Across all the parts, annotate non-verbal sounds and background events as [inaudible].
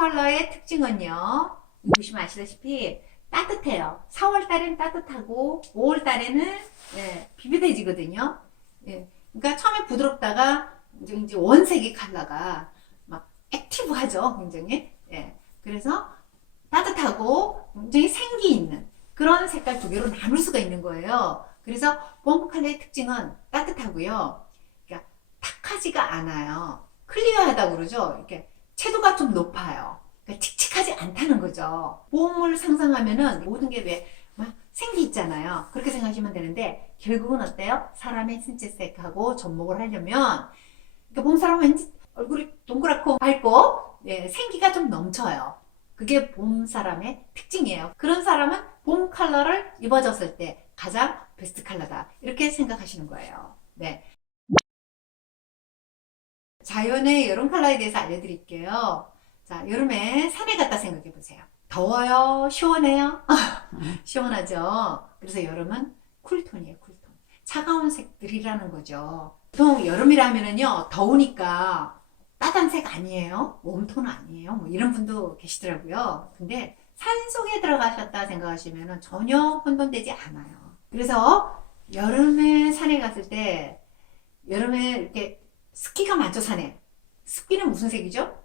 컬러의 특징은요. 보시면 아시다시피 따뜻해요. 4월 달엔 따뜻하고 5월 달에는 예, 비비해지거든요. 예, 그러니까 처음에 부드럽다가 이제, 이제 원색이 컬러가 막 액티브하죠, 굉장히. 예, 그래서 따뜻하고 굉장히 생기 있는 그런 색깔 두 개로 나눌 수가 있는 거예요. 그래서 봄 컬러의 특징은 따뜻하고요. 그러니까 탁하지가 않아요. 클리어하다고 그러죠. 이렇게 채도가 좀 높아요. 그러니까 칙칙하지 않다는 거죠. 봄을 상상하면은 모든 게 왜 막 생기 있잖아요. 그렇게 생각하시면 되는데 결국은 어때요? 사람의 신체색하고 접목을 하려면 그러니까 봄 사람은 왠지 얼굴이 동그랗고 밝고 예, 생기가 좀 넘쳐요. 그게 봄 사람의 특징이에요. 그런 사람은 봄 컬러를 입어줬을 때 가장 베스트 컬러다. 이렇게 생각하시는 거예요. 네. 자연의 여름 컬러에 대해서 알려드릴게요. 자, 여름에 산에 갔다 생각해 보세요. 더워요? 시원해요? [laughs] 시원하죠? 그래서 여름은 쿨톤이에요, 쿨톤. 차가운 색들이라는 거죠. 보통 여름이라면은요, 더우니까 따뜻한 색 아니에요? 웜톤 아니에요? 뭐 이런 분도 계시더라고요. 근데 산 속에 들어가셨다 생각하시면 전혀 혼돈되지 않아요. 그래서 여름에 산에 갔을 때 여름에 이렇게 습기가 많죠, 산에. 습기는 무슨 색이죠?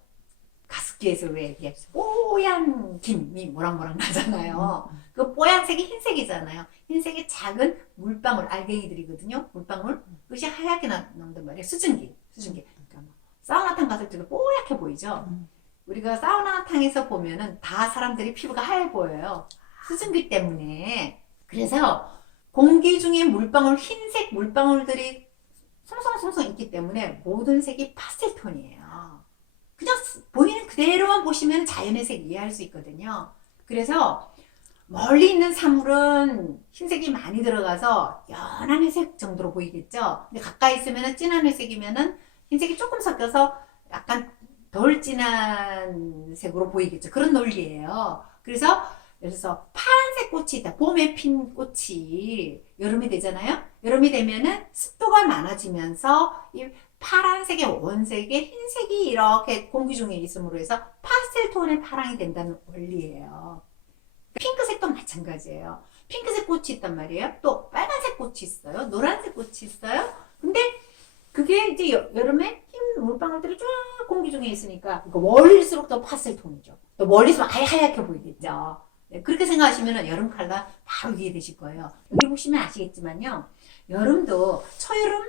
가습기에서 왜 이게 뽀얀 김이 모락모락 나잖아요. 그 뽀얀색이 흰색이잖아요. 흰색의 작은 물방울, 알갱이들이거든요. 물방울. 그것이 하얗게 나- 나온단 말이에요. 수증기, 수증기. 그러니까 뭐 사우나탕 갔을 때도 뽀얗게 보이죠. 음. 우리가 사우나탕에서 보면은 다 사람들이 피부가 하얘 보여요. 수증기 때문에. 그래서 공기 중에 물방울, 흰색 물방울들이 송송송송 있기 때문에 모든 색이 파스텔 톤이에요. 그냥 보이는 그대로만 보시면 자연의 색 이해할 수 있거든요. 그래서 멀리 있는 사물은 흰색이 많이 들어가서 연한 회색 정도로 보이겠죠. 근데 가까이 있으면 진한 회색이면은 흰색이 조금 섞여서 약간 덜 진한 색으로 보이겠죠. 그런 논리예요. 그래서 그래서 파란색 꽃이 있다. 봄에 핀 꽃이 여름이 되잖아요. 여름이 되면은 습도가 많아지면서 이 파란색의 원색에 흰색이 이렇게 공기 중에 있음으로 해서 파스텔 톤의 파랑이 된다는 원리예요. 핑크색도 마찬가지예요. 핑크색 꽃이 있단 말이에요. 또 빨간색 꽃이 있어요. 노란색 꽃이 있어요. 근데 그게 이제 여, 여름에 흰 물방울들이 쫙 공기 중에 있으니까 그러니까 멀릴수록 더 파스텔 톤이죠. 또 멀리 있으면 아예 하얗게 보이겠죠. 네, 그렇게 생각하시면 여름 컬러 바로 이해되실 거예요. 여기 보시면 아시겠지만요. 여름도 초여름,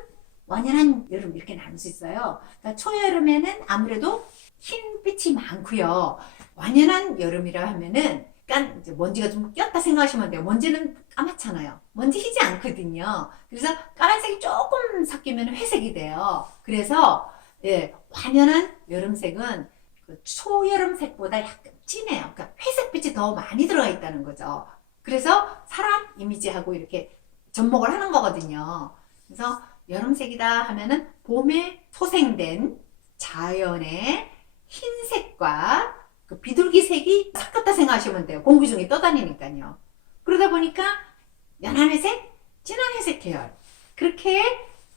완연한 여름 이렇게 나눌 수 있어요. 그러니까 초여름에는 아무래도 흰빛이 많고요. 완연한 여름이라 하면은 약간 먼지가 좀 꼈다 생각하시면 돼요. 먼지는 까맣잖아요. 먼지 희지 않거든요. 그래서 까만색이 조금 섞이면 회색이 돼요. 그래서 예, 완연한 여름색은 그 초여름색보다 약간 진해요. 그러니까 회색빛이 더 많이 들어가 있다는 거죠. 그래서 사람 이미지하고 이렇게 접목을 하는 거거든요. 그래서 여름색이다 하면은 봄에 소생된 자연의 흰색과 그 비둘기색이 섞였다 생각하시면 돼요. 공기 중에 떠다니니까요. 그러다 보니까 연한 회색, 진한 회색 계열. 그렇게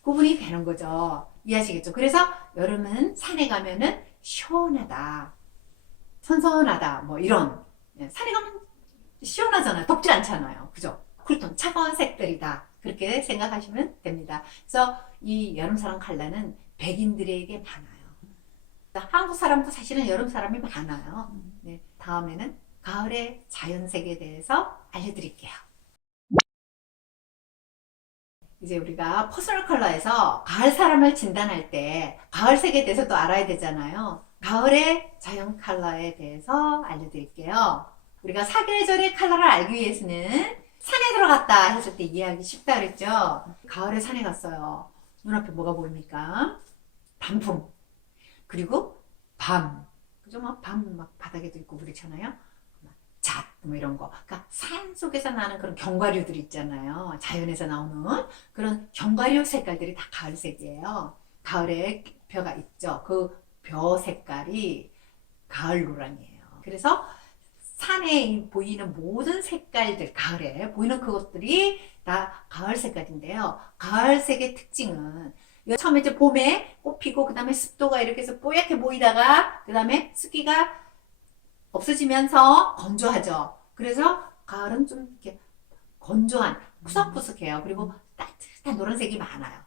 구분이 되는 거죠. 이해하시겠죠? 그래서 여름은 산에 가면은 시원하다. 선선하다. 뭐 이런. 예, 산에 가면 시원하잖아요. 덥지 않잖아요. 그죠? 쿨톤, 차가운 색들이다. 그렇게 생각하시면 됩니다. 그래서 이 여름사랑 컬러는 백인들에게 많아요. 한국 사람도 사실은 여름 사람이 많아요. 네, 다음에는 가을의 자연색에 대해서 알려드릴게요. 이제 우리가 퍼스널 컬러에서 가을 사람을 진단할 때 가을색에 대해서도 알아야 되잖아요. 가을의 자연 컬러에 대해서 알려드릴게요. 우리가 사계절의 컬러를 알기 위해서는 산에 들어갔다 했을 때 이해하기 쉽다 그랬죠? 가을에 산에 갔어요. 눈앞에 뭐가 보입니까? 단풍. 그리고 밤. 그죠? 막 밤 막 바닥에도 있고 그렇잖아요. 막 잣, 뭐 이런 거. 그러니까 산 속에서 나는 그런 견과류들 있잖아요. 자연에서 나오는 그런 견과류 색깔들이 다 가을색이에요. 가을에 벼가 있죠. 그 벼 색깔이 가을 노랑이에요. 그래서 산에 보이는 모든 색깔들, 가을에 보이는 그것들이 다 가을 색깔인데요. 가을색의 특징은 처음에 이제 봄에 꽃 피고 그 다음에 습도가 이렇게 해서 뽀얗게 보이다가 그 다음에 습기가 없어지면서 건조하죠. 그래서 가을은 좀 이렇게 건조한 푸석푸석해요. 그리고 따뜻한 노란색이 많아요.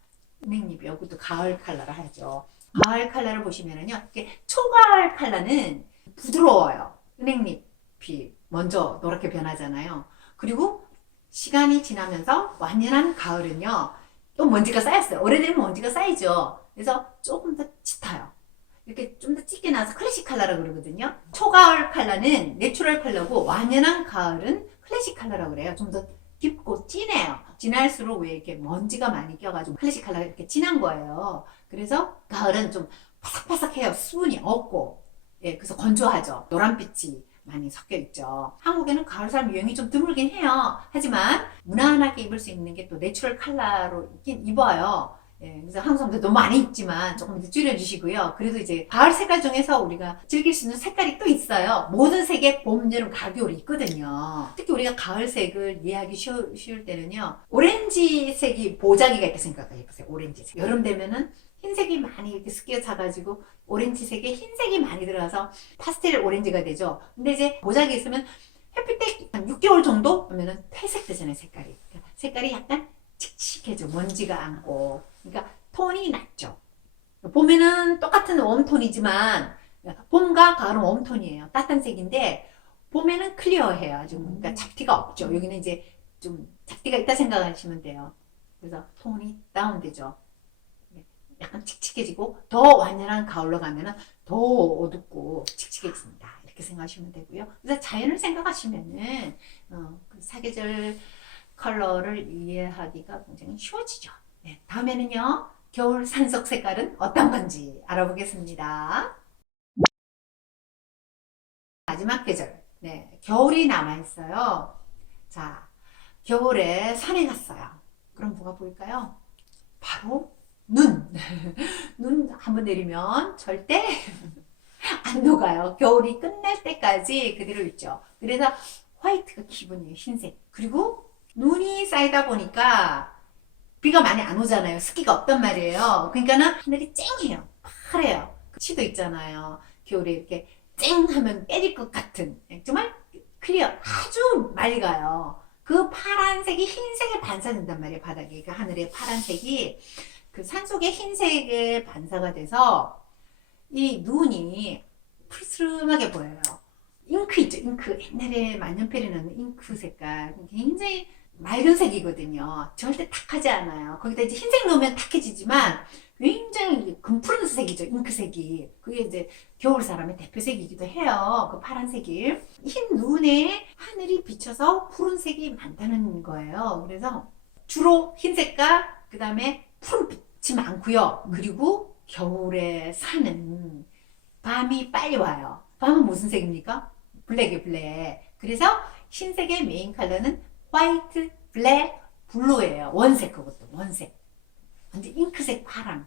은행잎이 여기도 가을 컬러를 하죠. 가을 컬러를 보시면은요, 초가을 컬러는 부드러워요. 은행잎이 먼저 노랗게 변하잖아요. 그리고 시간이 지나면서 완연한 가을은요, 또 먼지가 쌓였어요. 오래되면 먼지가 쌓이죠. 그래서 조금 더 짙어요. 이렇게 좀 더 짙게 나와서 클래식 컬러라고 그러거든요. 초가을 컬러는 내추럴 컬러고 완연한 가을은 클래식 컬러라고 그래요. 좀 더 깊고 진해요. 진할수록 왜 이렇게 먼지가 많이 껴가지고 클래식 컬러가 이렇게 진한 거예요. 그래서 가을은 좀 바삭바삭해요. 수분이 없고. 예, 그래서 건조하죠. 노란빛이 많이 섞여 있죠. 한국에는 가을 사람 유행이 좀 드물긴 해요. 하지만 무난하게 입을 수 있는 게 또 내추럴 컬러로 입긴 입어요. 예, 그래서 사람들 너무 많이 입지만 조금 더 줄여주시고요. 그래도 이제 가을 색깔 중에서 우리가 즐길 수 있는 색깔이 또 있어요. 모든 색에 봄, 여름, 가을, 겨울이 있거든요. 특히 우리가 가을 색을 이해하기 쉬울, 때는요. 오렌지 색이 보자기가 있다 생각해 보세요. 오렌지색. 여름 되면은 흰색이 많이 이렇게 습기가 차가지고 오렌지색에 흰색이 많이 들어가서 파스텔 오렌지가 되죠. 근데 이제 보자기 있으면 햇빛 때한 6개월 정도 하면은 퇴색 되잖아요, 색깔이. 그러니까 색깔이 약간 칙칙해져. 먼지가 않고. 그러니까 톤이 낮죠. 봄에는 똑같은 웜톤이지만 봄과 가을은 웜톤이에요. 따뜻한 색인데 봄에는 클리어해요. 아주 그러니까 잡티가 없죠. 여기는 이제 좀 잡티가 있다 생각하시면 돼요. 그래서 톤이 다운되죠. 네, 약간 칙칙해지고 더 완연한 가을로 가면은 더 어둡고 칙칙해집니다. 이렇게 생각하시면 되고요. 그래서 자연을 생각하시면은 어, 그 사계절 컬러를 이해하기가 굉장히 쉬워지죠. 네, 다음에는요. 겨울 산속 색깔은 어떤 건지 알아보겠습니다. 마지막 계절. 네, 겨울이 남아있어요. 자, 겨울에 산에 갔어요. 그럼 뭐가 보일까요? 바로 눈. [laughs] 눈 한번 내리면 절대 [laughs] 안 녹아요. 겨울이 끝날 때까지 그대로 있죠. 그래서 화이트가 기본이에요. 흰색. 그리고 눈이 쌓이다 보니까 비가 많이 안 오잖아요. 습기가 없단 말이에요. 그러니까는 하늘이 쨍해요. 파래요. 치도 있잖아요. 겨울에 이렇게 쨍하면 때릴 것 같은 정말 클리어 아주 맑아요. 그 파란색이 흰색에 반사된단 말이에요. 바닥에 그 하늘의 파란색이 그 산속의 흰색에 반사가 돼서 이 눈이 푸르스름하게 보여요. 잉크 있죠, 잉크. 옛날에 만년필에 넣는 잉크 색깔. 굉장히 맑은 색이거든요. 절대 탁하지 않아요. 거기다 이제 흰색 넣으면 탁해지지만 굉장히 금푸른색이죠, 잉크색이. 그게 이제 겨울 사람의 대표색이기도 해요. 그 파란색이. 흰 눈에 하늘이 비쳐서 푸른색이 많다는 거예요. 그래서 주로 흰색과 그 다음에 푸른빛이 많고요. 그리고 겨울에 사는 밤이 빨리 와요. 밤은 무슨 색입니까? 블랙이 블랙. 그래서 흰색의 메인 컬러는 화이트, 블랙, 블루예요. 원색 그것도 원색. 완전 잉크색 파랑.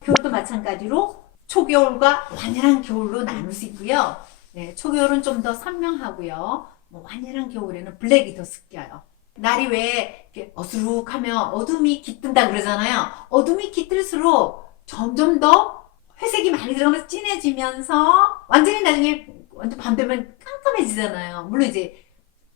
겨울도 마찬가지로 초겨울과 완연한 겨울로 나눌 수 있고요. 네, 초겨울은 좀 더 선명하고요. 뭐 완연한 겨울에는 블랙이 더 습겨요. 날이 왜 이렇게 어수룩하면 어둠이 깃든다 그러잖아요. 어둠이 깃들수록 점점 더 회색이 많이 들어가면서 진해지면서 완전히 나중에 완전 밤 되면 깜깜해지잖아요. 물론 이제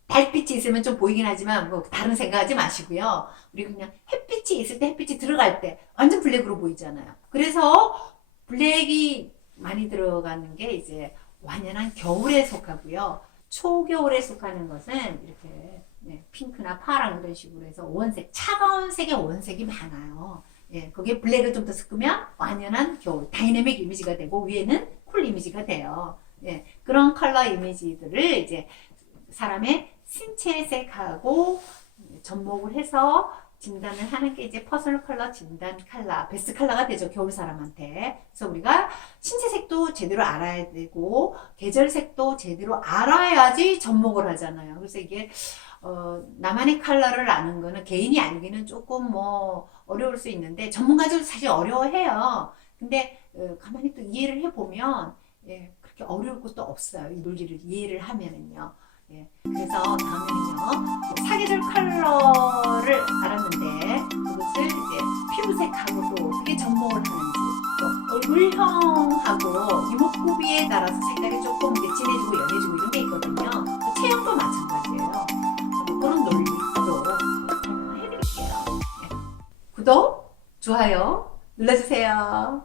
달빛이 있으면 좀 보이긴 하지만 뭐 다른 생각하지 마시고요. 우리 그냥 햇빛이 있을 때 햇빛이 들어갈 때 완전 블랙으로 보이잖아요. 그래서 블랙이 많이 들어가는 게 이제 완연한 겨울에 속하고요. 초겨울에 속하는 것은 이렇게 네, 핑크나 파랑 이런 식으로 해서 원색, 차가운 색의 원색이 많아요. 예, 거기에 블랙을 좀 더 섞으면 완연한 겨울, 다이내믹 이미지가 되고 위에는 쿨 이미지가 돼요. 예, 그런 컬러 이미지들을 이제 사람의 신체색하고 접목을 해서 진단을 하는 게 이제 퍼스널 컬러 진단 컬러, 베스트 컬러가 되죠. 겨울 사람한테. 그래서 우리가 신체색도 제대로 알아야 되고 계절색도 제대로 알아야지 접목을 하잖아요. 그래서 이게 어, 나만의 컬러를 아는 거는 개인이 알기는 조금 뭐 어려울 수 있는데 전문가들도 사실 어려워해요. 근데 어, 가만히 또 이해를 해보면 예, 그렇게 어려울 것도 없어요. 이 논리를 이해를 하면은요. 예, 그래서 다음에는요 사계절 컬러를 알았는데 그것을 이제 피부색하고 또 어떻게 점 물형하고 이목구비에 따라서 색깔이 조금 이제 진해지고 연해지고 이런 게 있거든요. 체형도 마찬가지예요. 그런 논리도 설명해드릴게요. 네. 구독, 좋아요 눌러주세요.